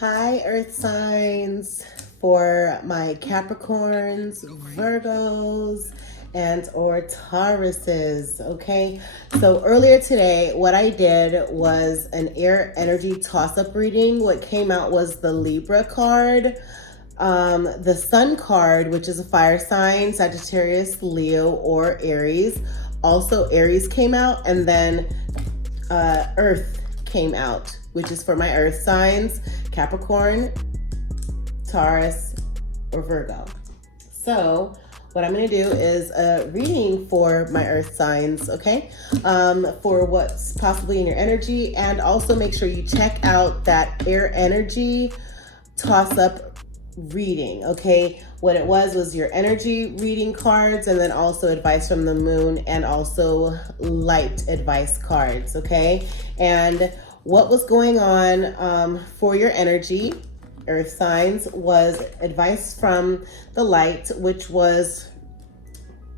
Hi, Earth signs, for my Capricorns, Virgos, and or Tauruses. Okay, so earlier today, what I did was an air energy toss-up reading. What came out was the Libra card, the Sun card, which is a fire sign, Sagittarius, Leo, or Aries. Also, Aries came out, and then Earth came out, which is for my Earth signs, Capricorn, Taurus, or Virgo. So what I'm going to do is a reading for my Earth signs, okay? For what's possibly in your energy, and also make sure you check out that air energy toss-up reading, okay? What it was your energy reading cards, and then also advice from the moon, and also light advice cards, okay? And what was going on for your energy, Earth signs, was advice from the light, which was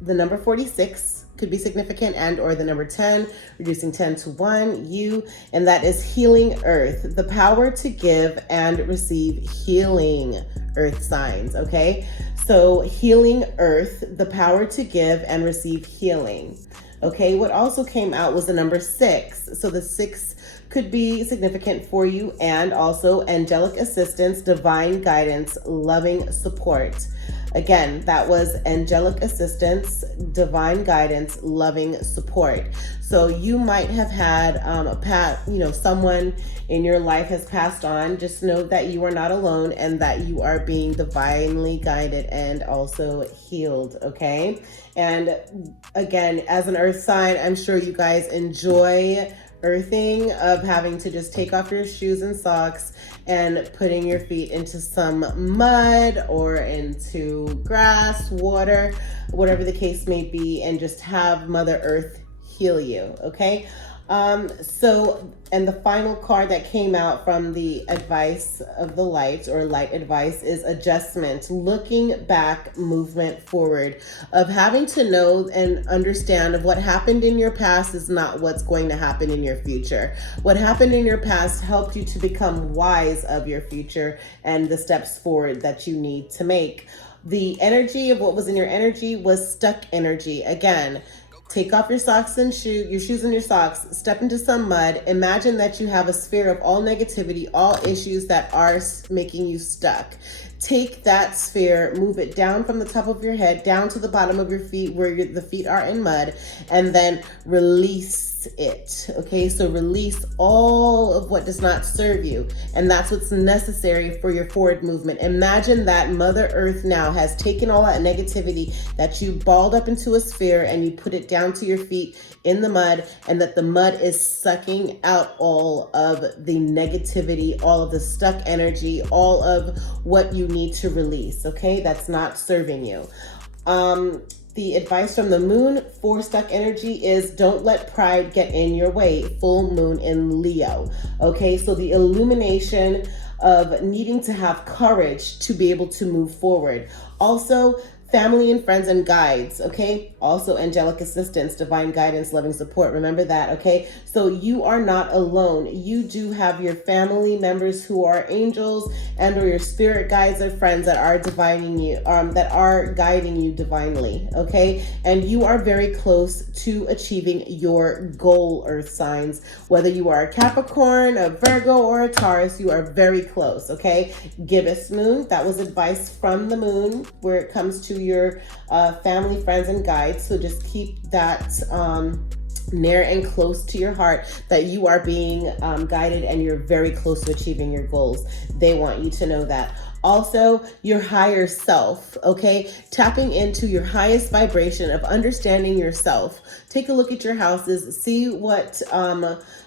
the number 46, could be significant, and or the number 10, reducing 10 to 1, you, and that is healing earth, the power to give and receive healing, Earth signs, okay? So healing earth, the power to give and receive healing. Okay, what also came out was the number 6. So the 6 could be significant for you, and also angelic assistance, divine guidance, loving support. Again, that was angelic assistance, divine guidance, loving support. So you might have had someone in your life has passed on. Just know that you are not alone, and that you are being divinely guided and also healed, okay? And again, as an earth sign, I'm sure you guys enjoy earthing, of having to just take off your shoes and socks and putting your feet into some mud or into grass, water, whatever the case may be, and just have Mother Earth heal you, okay? And the final card that came out from the advice of the light, or light advice, is adjustment, looking back, movement forward, of having to know and understand of what happened in your past is not what's going to happen in your future. What happened in your past helped you to become wise of your future and the steps forward that you need to make. The energy of what was in your energy was stuck energy. Again, take off your socks and your shoes and your socks, step into some mud. Imagine that you have a sphere of all negativity, all issues that are making you stuck. Take that sphere, move it down from the top of your head, down to the bottom of your feet where the feet are in mud, and then release it, okay? So release all of what does not serve you, and that's what's necessary for your forward movement. Imagine that Mother Earth now has taken all that negativity that you balled up into a sphere, and you put it down to your feet in the mud, and that the mud is sucking out all of the negativity, all of the stuck energy, all of what you need to release, okay? That's not serving you. The advice from the moon for stuck energy is don't let pride get in your way. Full moon in Leo. Okay, so the illumination of needing to have courage to be able to move forward. Also, family and friends and guides, okay? Also angelic assistance, divine guidance, loving support. Remember that, okay? So you are not alone. You do have your family members who are angels, and or your spirit guides or friends that are divining you, that are guiding you divinely, okay? And you are very close to achieving your goal, Earth signs. Whether you are a Capricorn, a Virgo, or a Taurus, you are very close, okay? Gibbous moon, that was advice from the moon where it comes to your family, friends, and guides. So just keep that near and close to your heart, that you are being guided and you're very close to achieving your goals. They want you to know that. Also, your higher self, okay? Tapping into your highest vibration of understanding yourself. Take a look at your houses, see what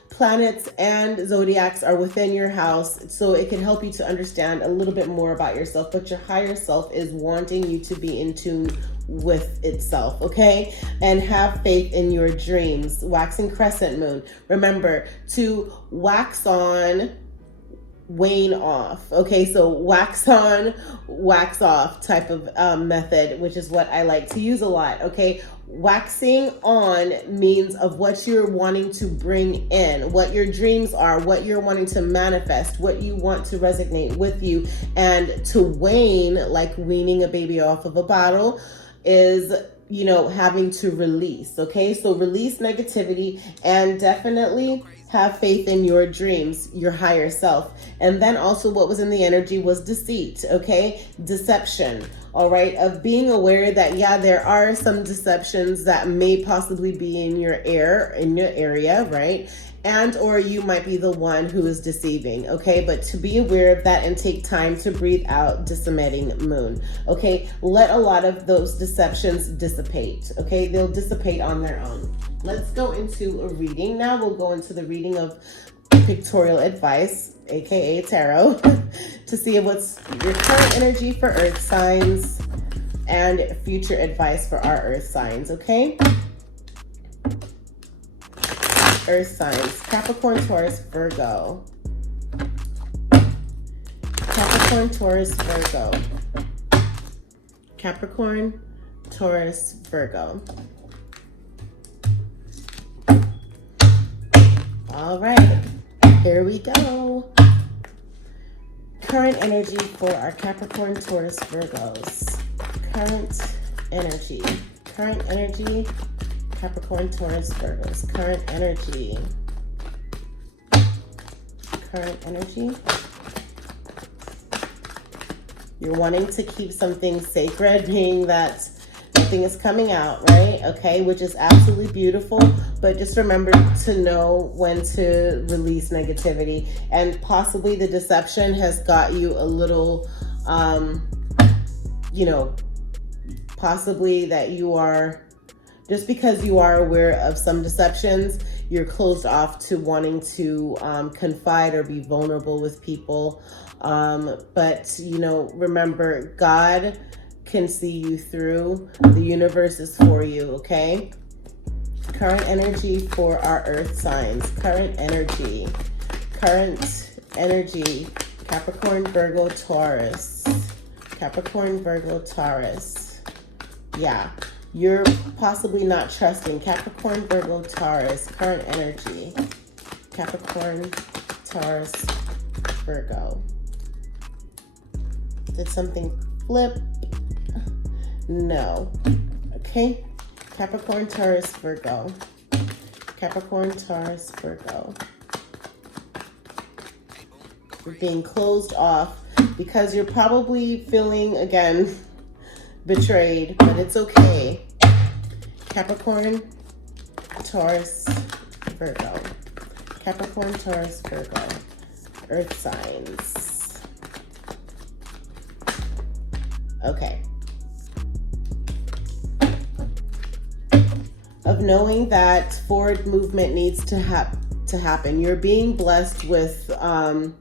planets and zodiacs are within your house, so it can help you to understand a little bit more about yourself. But your higher self is wanting you to be in tune with itself, okay? And have faith in your dreams. Waxing crescent moon. Remember to wax on wane off. Okay, so wax on, wax off type of method, which is what I like to use a lot. Okay, waxing on means of what you're wanting to bring in, what your dreams are, what you're wanting to manifest, what you want to resonate with you. And to wane, like weaning a baby off of a bottle, is, you know, having to release. Okay, so release negativity and definitely have faith in your dreams, your higher self. And then also what was in the energy was deceit. Okay, deception. All right, of being aware that, yeah, there are some deceptions that may possibly be in your area, right? And or you might be the one who is deceiving. Okay, but to be aware of that and take time to breathe out, disseminating moon. Okay, let a lot of those deceptions dissipate. Okay, they'll dissipate on their own. Let's go into a reading now. We'll go into the reading of pictorial advice, aka tarot, to see what's your current energy for earth signs and future advice for our earth signs. Okay, earth signs: Capricorn, Taurus, Virgo. Capricorn, Taurus, Virgo. Capricorn, Taurus, Virgo. All right, here we go. Current energy for our Capricorn, Taurus, Virgos. Current energy. Current energy, Capricorn, Taurus, Virgos. Current energy. Current energy. You're wanting to keep something sacred, meaning that nothing is coming out, right? Okay, which is absolutely beautiful. But just remember to know when to release negativity. And possibly the deception has got you a little, you know, possibly that you are, just because you are aware of some deceptions, you're closed off to wanting to confide or be vulnerable with people. But, you know, remember, God can see you through. The universe is for you, okay? Current energy for our earth signs. Current energy. Current energy. Capricorn, Virgo, Taurus. Capricorn, Virgo, Taurus. Yeah. You're possibly not trusting. Capricorn, Virgo, Taurus. Current energy. Capricorn, Taurus, Virgo. Did something flip? No. Okay. Capricorn, Taurus, Virgo. Capricorn, Taurus, Virgo. You're being closed off because you're probably feeling, again, betrayed, but it's okay. Capricorn, Taurus, Virgo. Capricorn, Taurus, Virgo. Earth signs. Okay. Of knowing that forward movement needs to happen. You're being blessed with an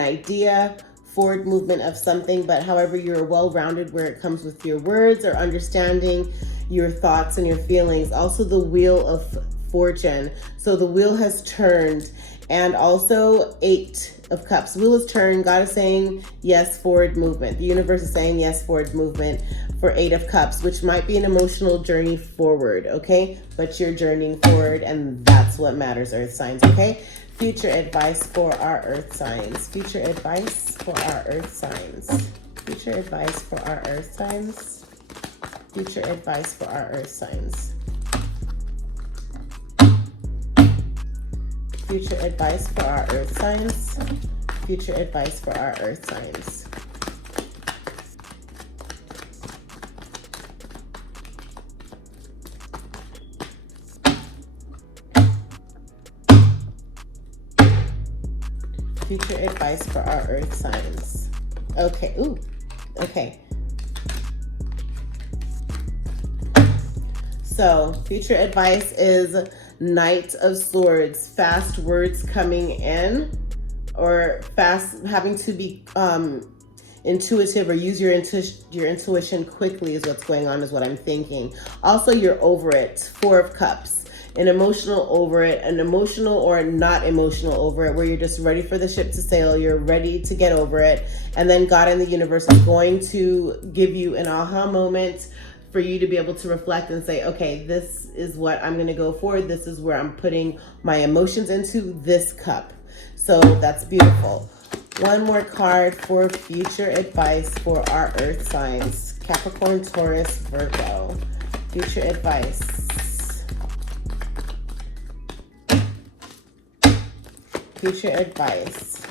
idea, forward movement of something, but however, you're well-rounded where it comes with your words or understanding your thoughts and your feelings. Also the wheel of fortune. So the wheel has turned, and also 8 of Cups. Wheel is turned. God is saying yes, forward movement. The universe is saying yes, forward movement for 8 of Cups, which might be an emotional journey forward, okay? But you're journeying forward, and that's what matters, earth signs, okay? Future advice for our earth signs. Future advice for our earth signs. Future advice for our earth signs. Future advice for our earth signs. Future advice for our earth signs. Future advice for our earth signs. Future advice for our earth signs. Okay. Ooh. Okay. So, future advice is Knight of Swords. Fast words coming in, or fast having to be intuitive or use your intuition quickly is what's going on, is what I'm thinking. Also, you're over it. 4 of Cups. an emotional over it, an emotional or not emotional over it, where you're just ready for the ship to sail, you're ready to get over it. And then God and the universe is going to give you an aha moment for you to be able to reflect and say, okay, this is what I'm going to go for. This is where I'm putting my emotions into this cup. So that's beautiful. One more card for future advice for our earth signs. Capricorn, Taurus, Virgo. Future advice. Future advice.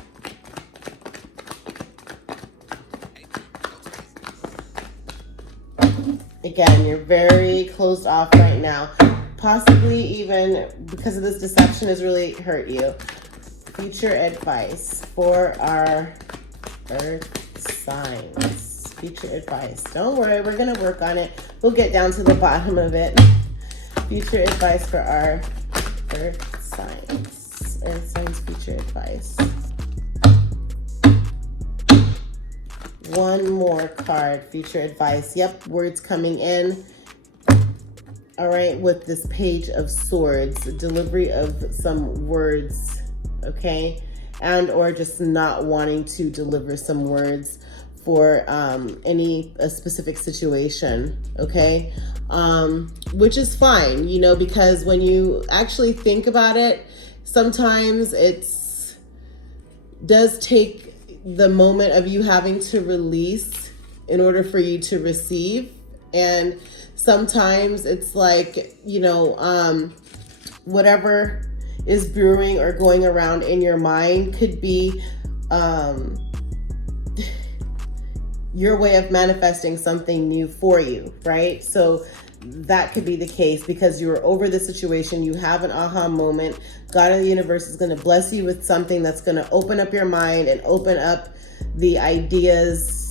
Again, you're very closed off right now. Possibly even because of this deception has really hurt you. Future advice for our earth signs. Future advice. Don't worry, we're going to work on it. We'll get down to the bottom of it. Future advice for our earth signs. Earth signs future advice. One more card, future advice. Yep, words coming in. All right, with this Page of Swords, delivery of some words, okay? And or just not wanting to deliver some words for a specific situation, okay? Which is fine, you know, because when you actually think about it, sometimes it's does take the moment of you having to release in order for you to receive. And sometimes it's like, you know, whatever is brewing or going around in your mind could be your way of manifesting something new for you, right? So that could be the case because you're over the situation. You have an aha moment. God and the universe is going to bless you with something that's going to open up your mind and open up the ideas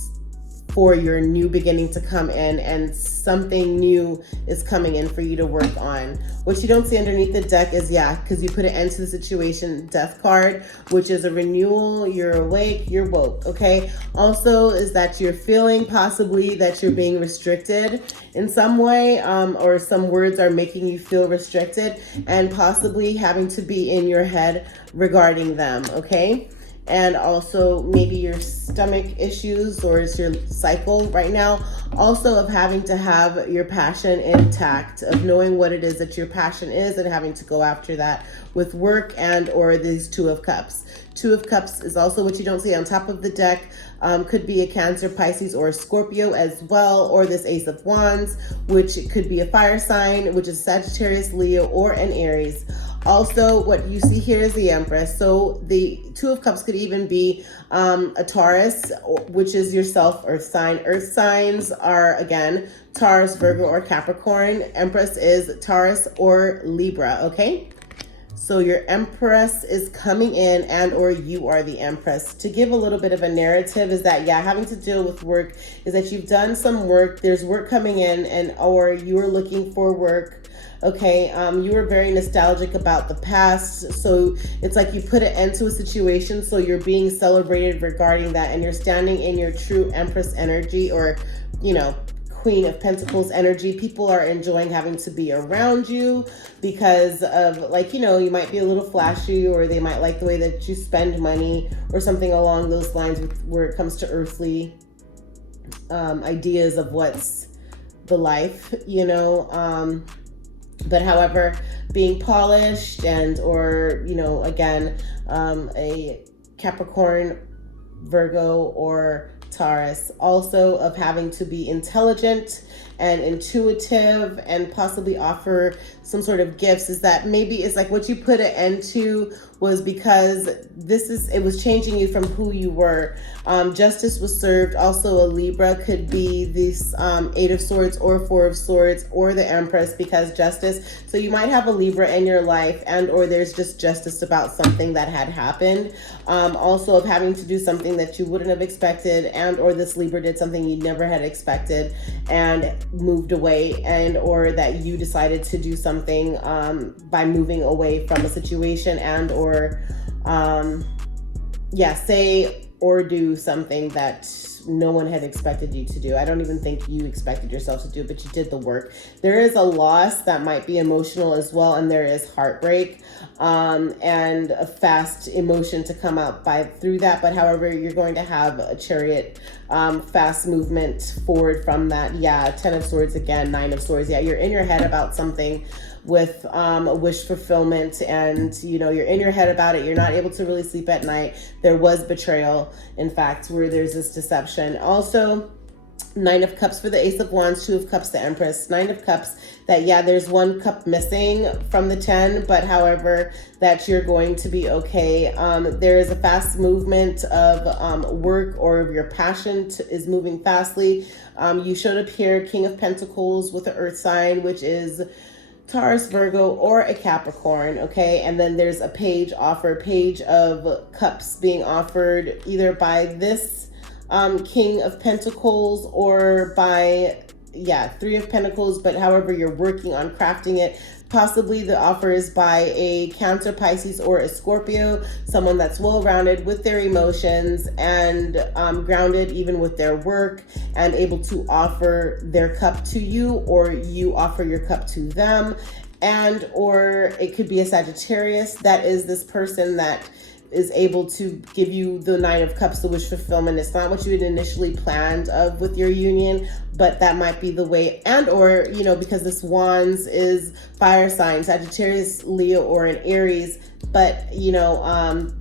for your new beginning to come in, and something new is coming in for you to work on. What you don't see underneath the deck is, because you put an end to the situation, Death card, which is a renewal. You're awake, you're woke, okay? Also is that you're feeling possibly that you're being restricted in some way, or some words are making you feel restricted, and possibly having to be in your head regarding them, okay? And also maybe your stomach issues, or it's your cycle right now. Also of having to have your passion intact, of knowing what it is that your passion is and having to go after that with work and or these Two of Cups. Two of Cups is also what you don't see on top of the deck. Could be a Cancer, Pisces, or a Scorpio as well, or this Ace of Wands, which could be a fire sign, which is Sagittarius, Leo, or an Aries. Also, what you see here is the Empress. So the Two of Cups could even be a Taurus, which is yourself, earth sign. Earth signs are, again, Taurus, Virgo, or Capricorn. Empress is Taurus or Libra, okay? So your Empress is coming in, and or you are the Empress. To give a little bit of a narrative is that, having to deal with work is that you've done some work. There's work coming in, and or you are looking for work. Okay, you were very nostalgic about the past, so it's like you put an end to a situation, so you're being celebrated regarding that, and you're standing in your true Empress energy, or, you know, Queen of Pentacles energy. People are enjoying having to be around you because of, like, you know, you might be a little flashy, or they might like the way that you spend money or something along those lines where it comes to earthly ideas of what's the life, you know. But however, being polished and or, you know, again, a Capricorn, Virgo, or Taurus, also of having to be intelligent and intuitive and possibly offer some sort of gifts, is that maybe it's like what you put an end to was because it was changing you from who you were. Justice was served. Also a Libra could be this Eight of Swords or Four of Swords or the Empress, because justice. So you might have a Libra in your life, and or there's just justice about something that had happened. Also of having to do something that you wouldn't have expected, and or this Libra did something you never had expected and moved away, and or that you decided to do something by moving away from a situation, and or say or do something that no one had expected you to do. I don't even think you expected yourself to do, but you did the work. There is a loss that might be emotional as well, and there is heartbreak and a fast emotion to come out through that. But however, you're going to have a chariot, fast movement forward from that. Yeah, 10 of Swords again, 9 of Swords. Yeah, you're in your head about something with a wish fulfillment, and you're in your head about it. You're not able to really sleep at night. There was betrayal, in fact, where there's this deception. Also, 9 of Cups for the Ace of Wands, 2 of Cups, the Empress. 9 of Cups, that there's 1 cup missing from the 10, but however, that you're going to be okay. There is a fast movement of work, or your passion is moving fastly. You showed up here, King of Pentacles with the Earth sign, which is Taurus, Virgo, or a Capricorn, okay? And then there's a page of cups being offered either by this King of Pentacles or by, 3 of Pentacles, but however you're working on crafting it. Possibly the offer is by a Cancer, Pisces, or a Scorpio, someone that's well-rounded with their emotions and grounded even with their work, and able to offer their cup to you, or you offer your cup to them. And or it could be a Sagittarius that is this person that is able to give you the 9 of Cups, the wish fulfillment. It's not what you had initially planned with your union, but that might be the way. And or, because this Wands is fire sign, Sagittarius, Leo, or an Aries, but,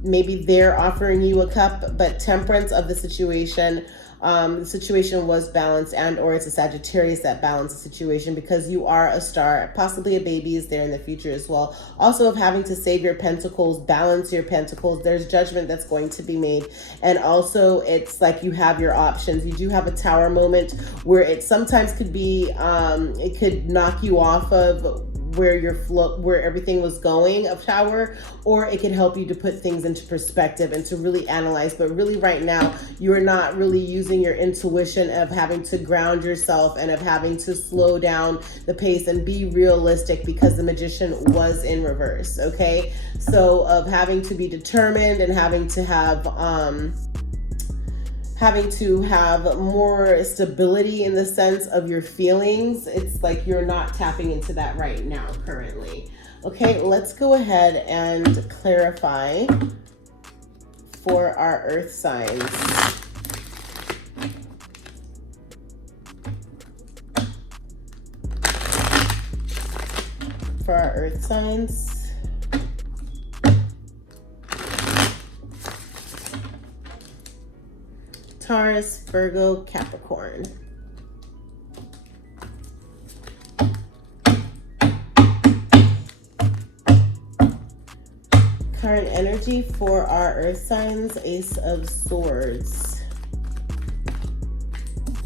maybe they're offering you a cup, but Temperance of the situation. The situation was balanced, and or it's a Sagittarius that balanced the situation, because you are a star. Possibly a baby is there in the future as well. Also, of having to save your pentacles, balance your pentacles. There's judgment that's going to be made. And also, it's like you have your options. You do have a Tower moment where it sometimes could be, it could knock you off of where everything was going of Tower, or it can help you to put things into perspective and to really analyze. But really right now, you're not really using your intuition of having to ground yourself and of having to slow down the pace and be realistic, because the Magician was in reverse, okay? So of having to be determined and having to have more stability in the sense of your feelings. It's like you're not tapping into that right now currently. Okay, let's go ahead and clarify for our Earth signs. For our Earth signs. Taurus, Virgo, Capricorn. Current energy for our Earth signs, Ace of Swords.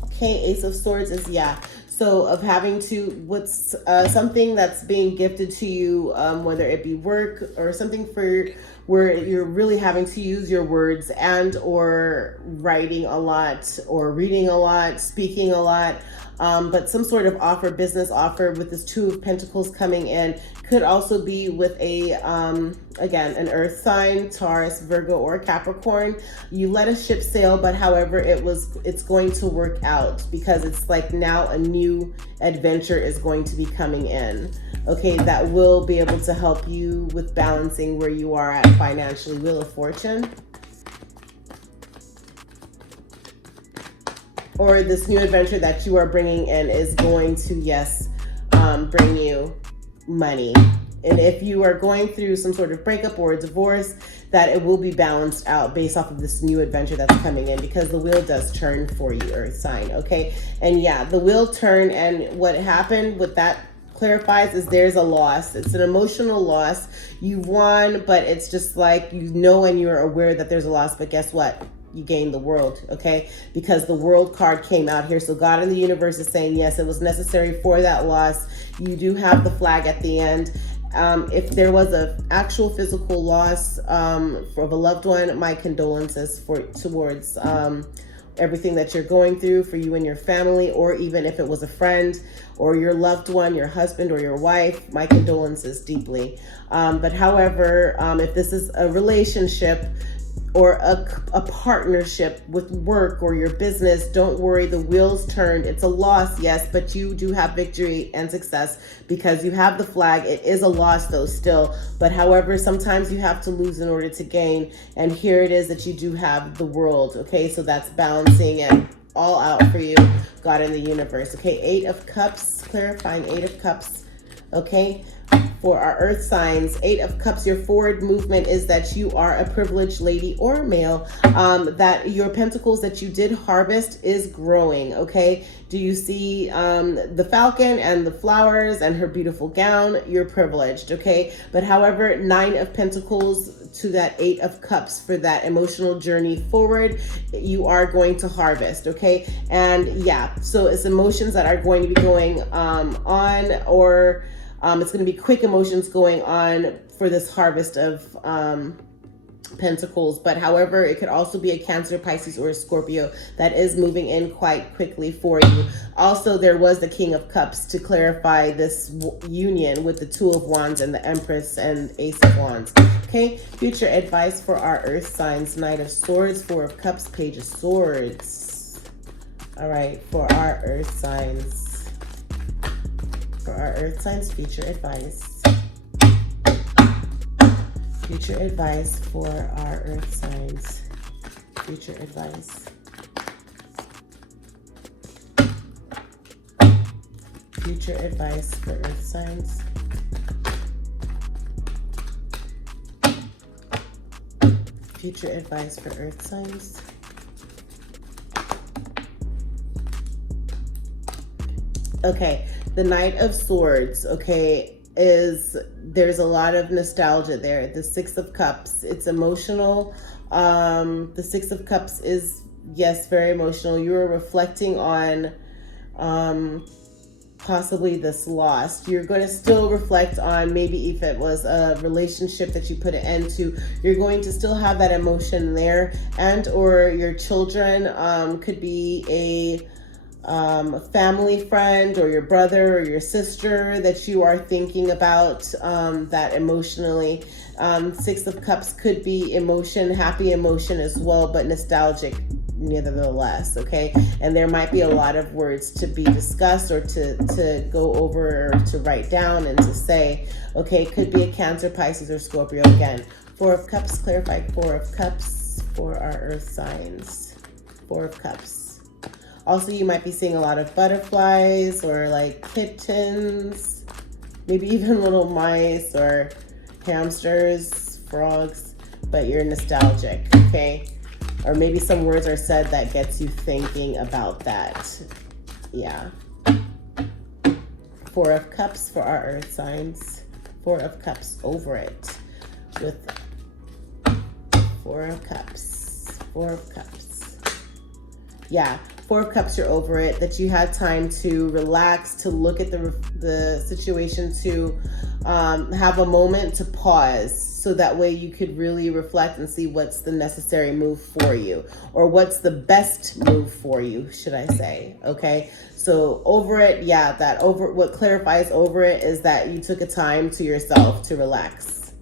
Okay, Ace of Swords is, so of having to, what's something that's being gifted to you, whether it be work or something for where you're really having to use your words, and or writing a lot or reading a lot, speaking a lot, but some sort of offer, business offer with this 2 of Pentacles coming in. Could also be with a, again, an Earth sign, Taurus, Virgo, or Capricorn. You let a ship sail, but however, it's going to work out, because it's like now a new adventure is going to be coming in. Okay, that will be able to help you with balancing where you are at financially. Wheel of Fortune. Or this new adventure that you are bringing in is going to, bring you money. And if you are going through some sort of breakup or a divorce, that it will be balanced out based off of this new adventure that's coming in, because the wheel does turn for you, Earth sign, okay? And the wheel turn, and what happened with that clarifies is there's a loss. It's an emotional loss. You won, but it's just like, and you're aware that there's a loss, but guess what? You gained the world, okay? Because the world card came out here. So God in the universe is saying, yes, it was necessary for that loss. You do have the flag at the end. If there was an actual physical loss of a loved one, my condolences towards everything that you're going through for you and your family, or even if it was a friend or your loved one, your husband or your wife, my condolences deeply. But however, if this is a relationship, or a partnership with work or your business, don't worry, the wheels turned. It's a loss, yes, but you do have victory and success because you have the flag. It is a loss though still, but however, sometimes you have to lose in order to gain. And here it is that you do have the world, okay? So that's balancing it all out for you, God in the universe, okay? 8 of Cups, clarifying 8 of Cups, okay? For our earth signs, 8 of Cups, your forward movement is that you are a privileged lady or male, that your pentacles that you did harvest is growing, okay? Do you see the falcon and the flowers and her beautiful gown? You're privileged, okay? But however, 9 of Pentacles to that 8 of Cups for that emotional journey forward, you are going to harvest, okay? And yeah, so it's emotions that are going to be going on, or it's going to be quick emotions going on for this harvest of Pentacles. But however, it could also be a Cancer, Pisces, or a Scorpio that is moving in quite quickly for you. Also, there was the King of Cups to clarify this union with the Two of Wands and the Empress and Ace of Wands. Okay, future advice for our earth signs. Knight of Swords, 4 of Cups, Page of Swords. All right, for our earth signs. For our earth signs, future advice. Future advice for our earth signs. Future advice. Future advice for earth signs. Future advice for earth signs. Okay, the Knight of Swords, okay, there's a lot of nostalgia there. The 6 of Cups, it's emotional. The 6 of Cups is, yes, very emotional. You're reflecting on possibly this loss. You're going to still reflect on maybe if it was a relationship that you put an end to. You're going to still have that emotion there, and or your children could be a family friend or your brother or your sister that you are thinking about that emotionally. 6 of Cups could be emotion, happy emotion as well, but nostalgic nevertheless, okay? And there might be a lot of words to be discussed or to go over or to write down and to say, okay? Could be a Cancer, Pisces, or Scorpio again. 4 of Cups, clarified 4 of Cups for our earth signs. 4 of Cups. Also, you might be seeing a lot of butterflies or like kittens, maybe even little mice or hamsters, frogs, but you're nostalgic, okay? Or maybe some words are said that gets you thinking about that. Yeah. 4 of Cups for our earth signs. 4 of Cups over it with 4 of Cups. 4 of Cups. Yeah. 4 of Cups, you're over it, that you had time to relax, to look at the situation, to have a moment to pause, so that way you could really reflect and see what's the necessary move for you, or what's the best move for you, should I say, okay? So over it, yeah, what clarifies over it is that you took a time to yourself to relax,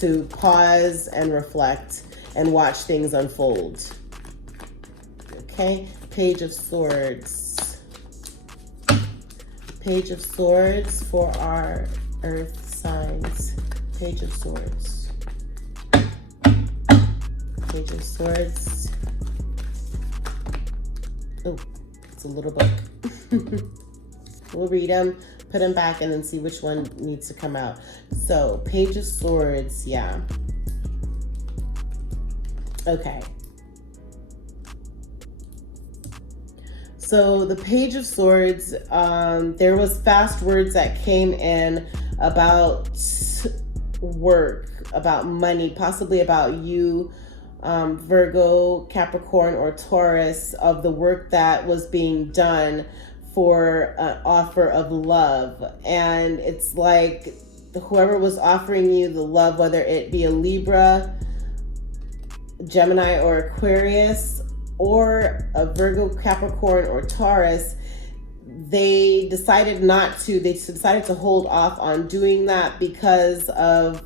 to pause and reflect and watch things unfold, okay? Page of Swords. Page of Swords for our earth signs. Page of Swords. Page of Swords. Oh, it's a little book. We'll read them, put them back, and then see which one needs to come out. So, Page of Swords, yeah. Okay. So the Page of Swords, there was fast words that came in about work, about money, possibly about you, Virgo, Capricorn, or Taurus, of the work that was being done for an offer of love. And it's like whoever was offering you the love, whether it be a Libra, Gemini, or Aquarius, or a Virgo, Capricorn, or Taurus, they decided not to. They decided to hold off on doing that because of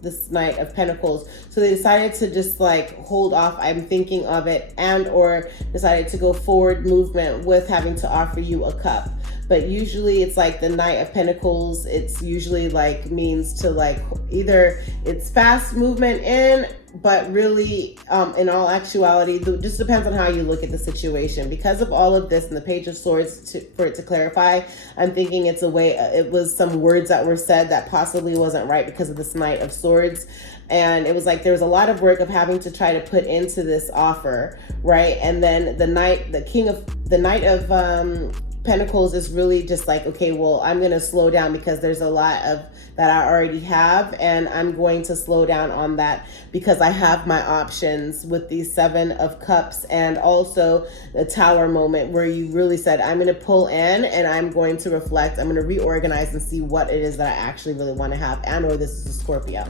this Knight of Pentacles. So they decided to just like hold off, I'm thinking of it, and or decided to go forward movement with having to offer you a cup. But usually it's like the Knight of Pentacles, it's usually like means to like either it's fast movement in, but really in all actuality, it just depends on how you look at the situation. Because of all of this and the Page of Swords, for it to clarify, I'm thinking it's a way, it was some words that were said that possibly wasn't right because of this Knight of Swords. And it was like there was a lot of work of having to try to put into this offer, right? And then the Knight of Pentacles is really just like, okay, well, I'm going to slow down because there's a lot of that I already have, and I'm going to slow down on that because I have my options with the Seven of Cups, and also the Tower moment where you really said, I'm going to pull in and I'm going to reflect. I'm going to reorganize and see what it is that I actually really want to have, and or this is a Scorpio.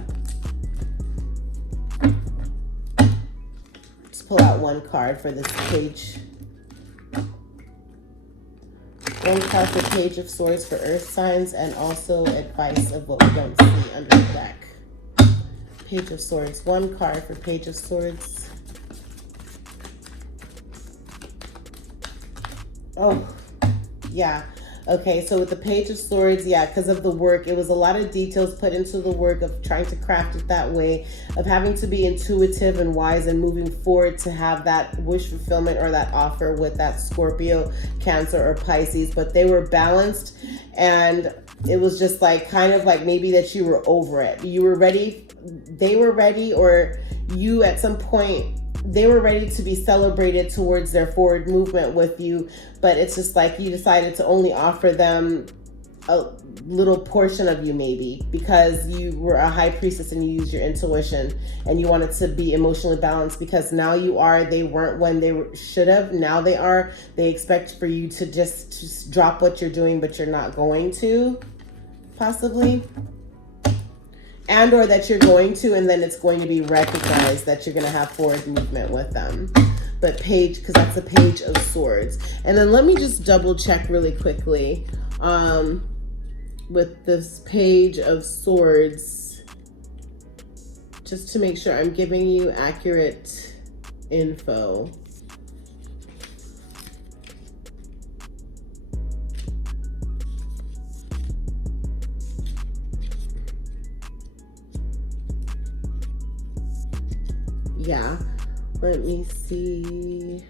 Just pull out one card for this page. One card for Page of Swords for Earth signs, and also advice of what we don't see under the deck. Page of Swords. One card for Page of Swords. Oh, yeah. Okay, so with the Page of Swords, yeah, because of the work, it was a lot of details put into the work of trying to craft it that way, of having to be intuitive and wise and moving forward to have that wish fulfillment or that offer with that Scorpio, Cancer, or Pisces. But they were balanced, and it was just like kind of like maybe that you were over it. You were ready, they were ready, or you at some point, they were ready to be celebrated towards their forward movement with you, but it's just like you decided to only offer them a little portion of you maybe because you were a high priestess and you used your intuition and you wanted to be emotionally balanced, because now you are, they weren't when they should have, now they are. They expect for you to just drop what you're doing, but you're not going to, possibly. And or that you're going to, and then it's going to be recognized that you're going to have forward movement with them. But Page, because that's a Page of Swords. And then let me just double check really quickly with this Page of Swords, just to make sure I'm giving you accurate info. Yeah, let me see.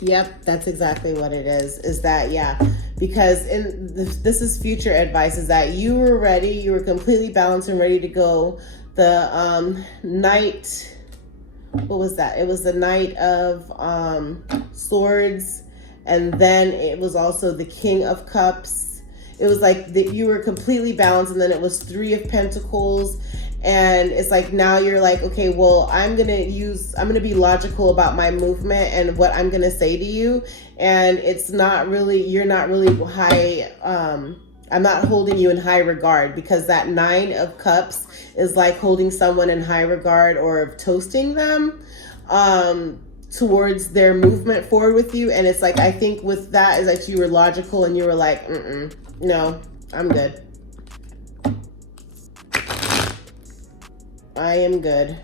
Yep, that's exactly what it is that, yeah, because this is future advice, is that you were ready, you were completely balanced and ready to go. The Knight, what was that? It was the Knight of Swords, and then it was also the King of Cups. It was like that you were completely balanced, and then it was Three of Pentacles. And it's like now you're like, okay, well, I'm gonna be logical about my movement and what I'm gonna say to you. And it's not really, you're not really high, I'm not holding you in high regard, because that Nine of Cups is like holding someone in high regard or toasting them towards their movement forward with you. And it's like, I think with that is that you were logical and you were like, no, I'm good. I am good.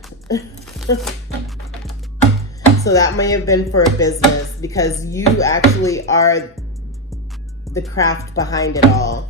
So that may have been for a business, because you actually are the craft behind it all.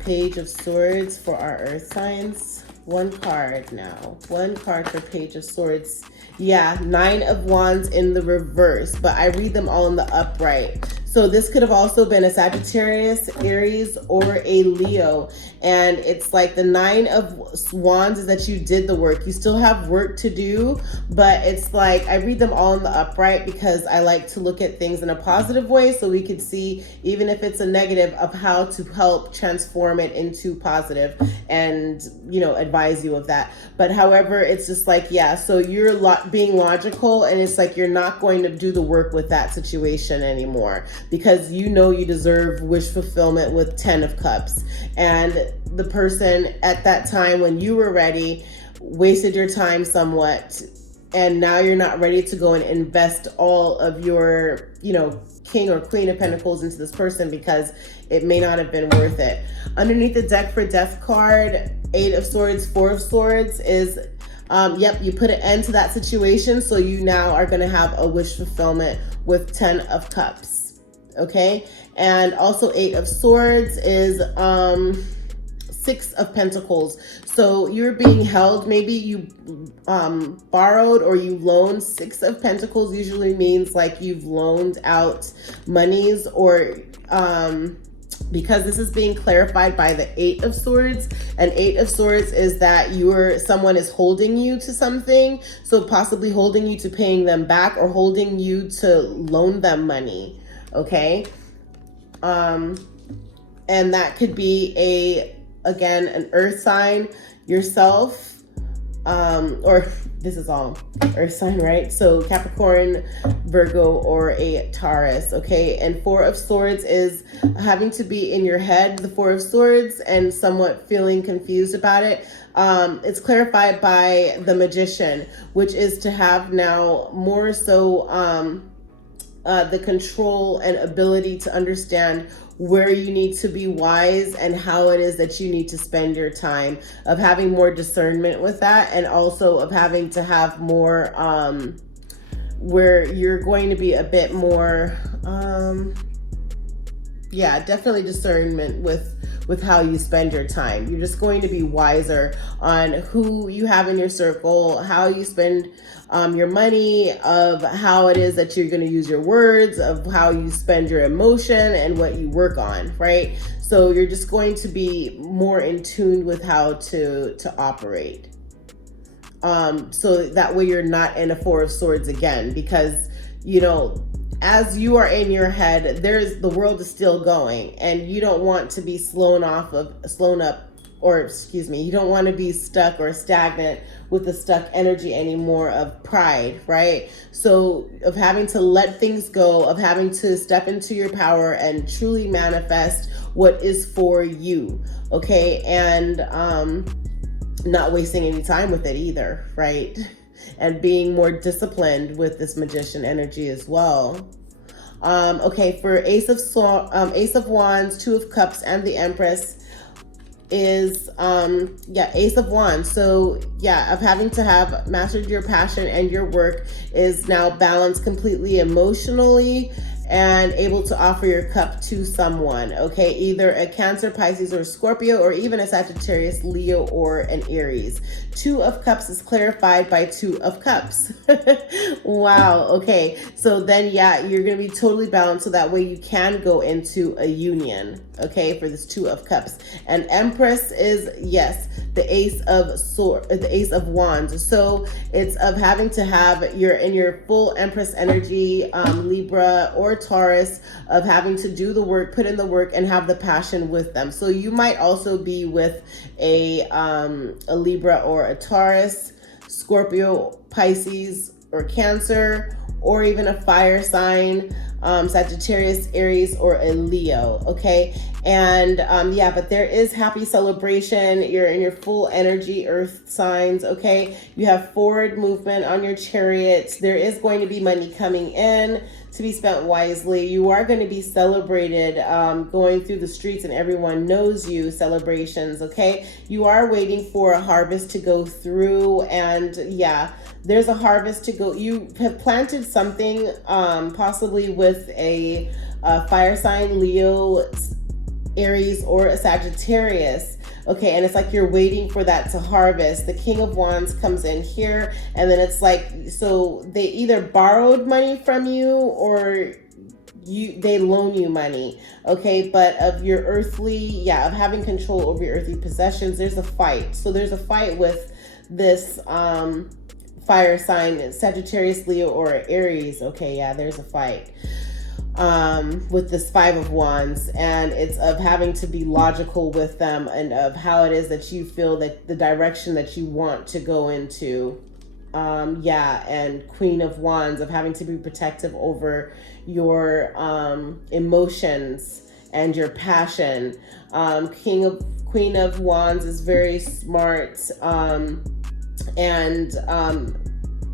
Page of Swords for our Earth signs. One card now. One card for Page of Swords. Yeah, Nine of Wands in the reverse, but I read them all in the upright. So this could have also been a Sagittarius, Aries, or a Leo. And it's like the Nine of Wands is that you did the work. You still have work to do, but it's like I read them all in the upright because I like to look at things in a positive way, so we could see, even if it's a negative, of how to help transform it into positive and, you know, advise you of that. But however, it's just like, yeah, so you're being logical, and it's like you're not going to do the work with that situation anymore. because you know you deserve wish fulfillment with 10 of cups. And the person at that time when you were ready wasted your time somewhat, and now you're not ready to go and invest all of your, king or queen of pentacles into this person because it may not have been worth it. Underneath the deck for death card, 8 of swords, 4 of swords is, you put an end to that situation. So you now are going to have a wish fulfillment with 10 of cups. Okay. And also 8 of swords is, 6 of pentacles. So you're being held, maybe you borrowed or you loaned. 6 of pentacles usually means like you've loaned out monies, or because this is being clarified by the 8 of swords, and 8 of swords is that someone is holding you to something, so possibly holding you to paying them back or holding you to loan them money. Okay. And that could be again, an earth sign, yourself, or this is all earth sign, right? So Capricorn, Virgo, or a Taurus, okay? And 4 of swords is having to be in your head, the 4 of swords, and somewhat feeling confused about it. It's clarified by the magician, which is to have now more so the control and ability to understand where you need to be wise and how it is that you need to spend your time, of having more discernment with that, and also of having to have more where you're going to be a bit more definitely discernment with how you spend your time. You're just going to be wiser on who you have in your circle, how you spend your money, of how it is that you're going to use your words, of how you spend your emotion and what you work on, right? So you're just going to be more in tune with how to operate. So that way you're not in a 4 of swords again, because, as you are in your head, the world is still going, and you don't want to be you don't want to be stuck or stagnant with the stuck energy anymore of pride, right? So of having to let things go, of having to step into your power and truly manifest what is for you, okay? And not wasting any time with it either, right? And being more disciplined with this magician energy as well. Okay, for Ace of Wands, 2 of Cups, and the Empress is Ace of Wands. So of having to have mastered your passion, and your work is now balanced completely emotionally and able to offer your cup to someone, okay? Either a Cancer, Pisces, or Scorpio, or even a Sagittarius, Leo, or an Aries. 2 of Cups is clarified by 2 of Cups. Wow, okay. So then, you're going to be totally balanced, so that way you can go into a union, okay, for this 2 of Cups. And Empress is, the Ace of Wands. So it's of having to have your full Empress energy, Libra or Taurus, of having to do the work, put in the work, and have the passion with them. So you might also be with a Libra or a Taurus, Scorpio, Pisces, or Cancer, or even a fire sign, Sagittarius, Aries, or a Leo, okay? And but there is happy celebration. You're in your full energy, earth signs, okay? You have forward movement on your chariots. There is going to be money coming in to be spent wisely. You are going to be celebrated, going through the streets and everyone knows you, celebrations, okay? You are waiting for a harvest to go through, and there's a harvest to go. You have planted something, possibly with a fire sign, Leo, Aries, or a Sagittarius. Okay, and it's like you're waiting for that to harvest. The King of Wands comes in here, and then it's like, so they either borrowed money from you or they loan you money, okay? But of your earthly, of having control over your earthly possessions, there's a fight. So there's a fight with this fire sign, Sagittarius, Leo, or Aries. Okay, there's a fight with this 5 of Wands, and it's of having to be logical with them, and of how it is that you feel that the direction that you want to go into. yeah, and Queen of Wands, of having to be protective over your emotions and your passion. Queen of Wands is very smart, and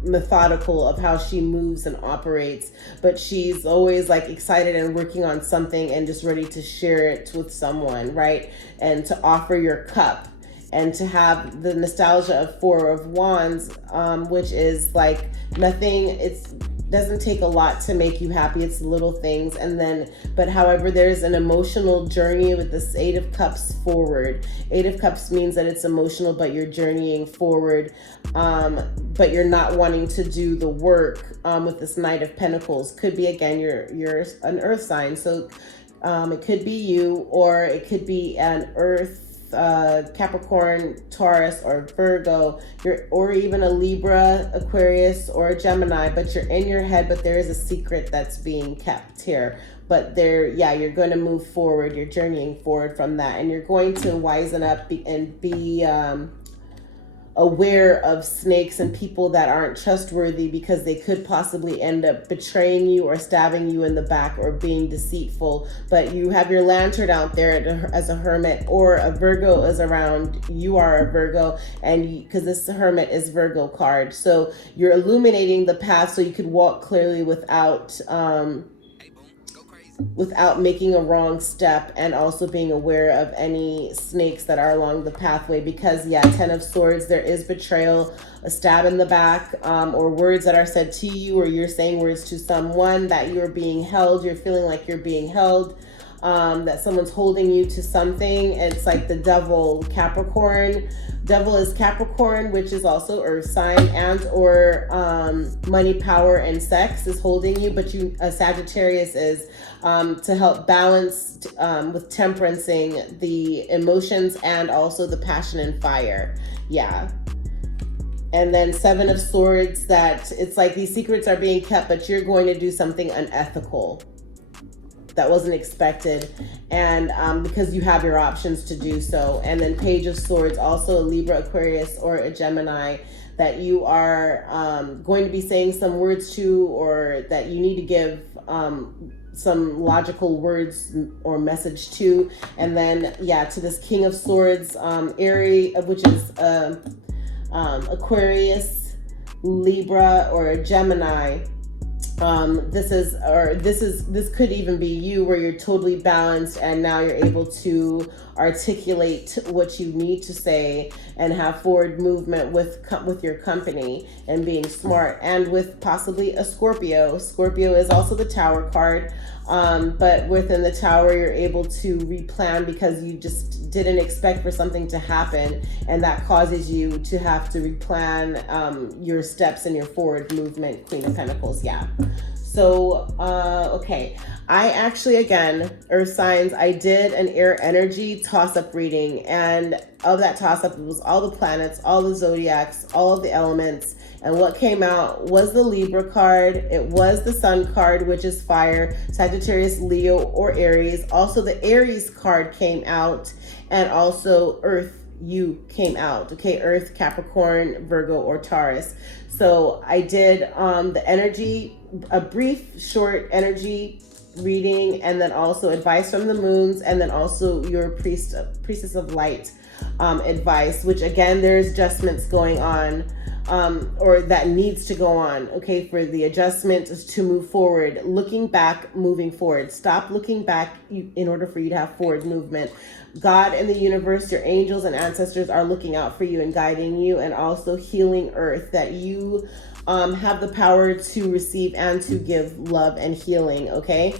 methodical of how she moves and operates, but she's always like excited and working on something and just ready to share it with someone, right? And to offer your cup, and to have the nostalgia of Four of Wands, which is like nothing. It doesn't take a lot to make you happy. It's little things. And then, but however, there's an emotional journey with this Eight of Cups forward. Eight of Cups means that it's emotional, but you're journeying forward. But you're not wanting to do the work, with this Knight of Pentacles. Could be, again, you're an earth sign. So, it could be you, or it could be an earth, Capricorn, Taurus, or Virgo, or even a Libra, Aquarius, or a Gemini, but you're in your head, but there is a secret that's being kept here. But you're going to move forward. You're journeying forward from that, and you're going to wisen up and be aware of snakes and people that aren't trustworthy, because they could possibly end up betraying you or stabbing you in the back or being deceitful. But you have your lantern out there as a hermit, or a Virgo is around. You are a Virgo, and because this hermit is Virgo card, so you're illuminating the path so you could walk clearly without making a wrong step, and also being aware of any snakes that are along the pathway. Because Ten of Swords, there is betrayal, a stab in the back, or words that are said to you, or you're saying words to someone that you're being held. You're feeling like you're being held, that someone's holding you to something. It's like the devil, Capricorn. Devil is Capricorn, which is also earth sign, and or money, power, and sex is holding you. But Sagittarius is to help balance with temperancing the emotions and also the passion and fire. And then Seven of Swords, that it's like these secrets are being kept, but you're going to do something unethical that wasn't expected, and because you have your options to do so. And then Page of Swords, also a Libra, Aquarius, or a Gemini, that you are going to be saying some words to, or that you need to give some logical words or message to. And then to this King of Swords, Aries, which is Aquarius, Libra, or a Gemini. This could even be you, where you're totally balanced, and now you're able to articulate what you need to say and have forward movement with your company, and being smart. And with possibly a Scorpio. Scorpio is also the Tower card, but within the Tower, you're able to replan because you just didn't expect for something to happen, and that causes you to have to replan your steps and your forward movement. Queen of Pentacles. So, okay. I actually, again, earth signs, I did an air energy toss-up reading, and of that toss-up, it was all the planets, all the zodiacs, all of the elements, and what came out was the Libra card. It was the Sun card, which is fire, Sagittarius, Leo, or Aries. Also, the Aries card came out, and also Earth, you came out. Okay, Earth, Capricorn, Virgo, or Taurus. So I did the energy, a brief, short energy reading, and then also advice from the moons, and then also your priestess of light advice, which again, there's adjustments going on, or that needs to go on, okay, for the adjustment to move forward. Looking back, moving forward. Stop looking back in order for you to have forward movement. God and the universe, your angels and ancestors are looking out for you and guiding you, and also healing earth, that you have the power to receive and to give love and healing, okay?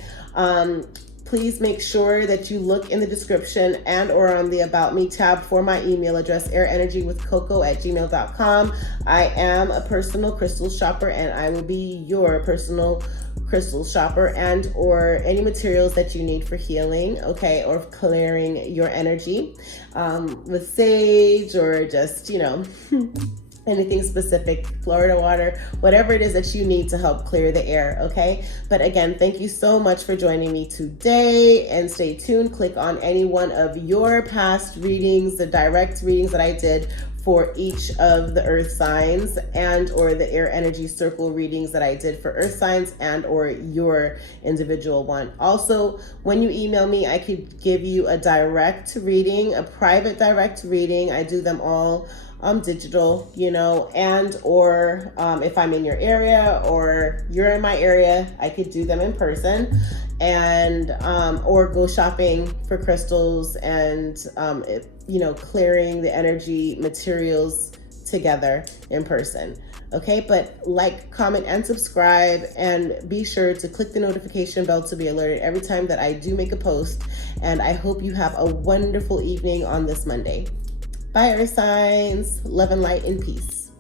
Please make sure that you look in the description and or on the About Me tab for my email address, airenergywithcoco@gmail.com. I am a personal crystal shopper, and I will be your personal crystal shopper, and or any materials that you need for healing, okay, or clearing your energy with sage, or just, anything specific, Florida water, whatever it is that you need to help clear the air, okay? But again, thank you so much for joining me today, and stay tuned. Click on any one of your past readings, the direct readings that I did for each of the earth signs and or the air energy circle readings that I did for earth signs and or your individual one. Also, when you email me, I could give you a direct reading, a private direct reading. I do them all digital, and or if I'm in your area or you're in my area, I could do them in person, and or go shopping for crystals and clearing the energy materials together in person. Okay, but like, comment, and subscribe, and be sure to click the notification bell to be alerted every time that I do make a post. And I hope you have a wonderful evening on this Monday. Bye, Earth signs. Love and light and peace.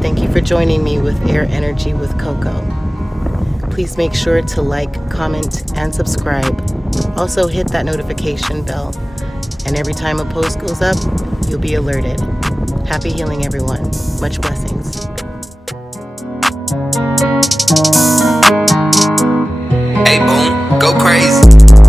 Thank you for joining me with Air Energy with Coco. Please make sure to like, comment, and subscribe. Also hit that notification bell. And every time a post goes up, you'll be alerted. Happy healing, everyone. Much blessings. Hey, boom, go crazy.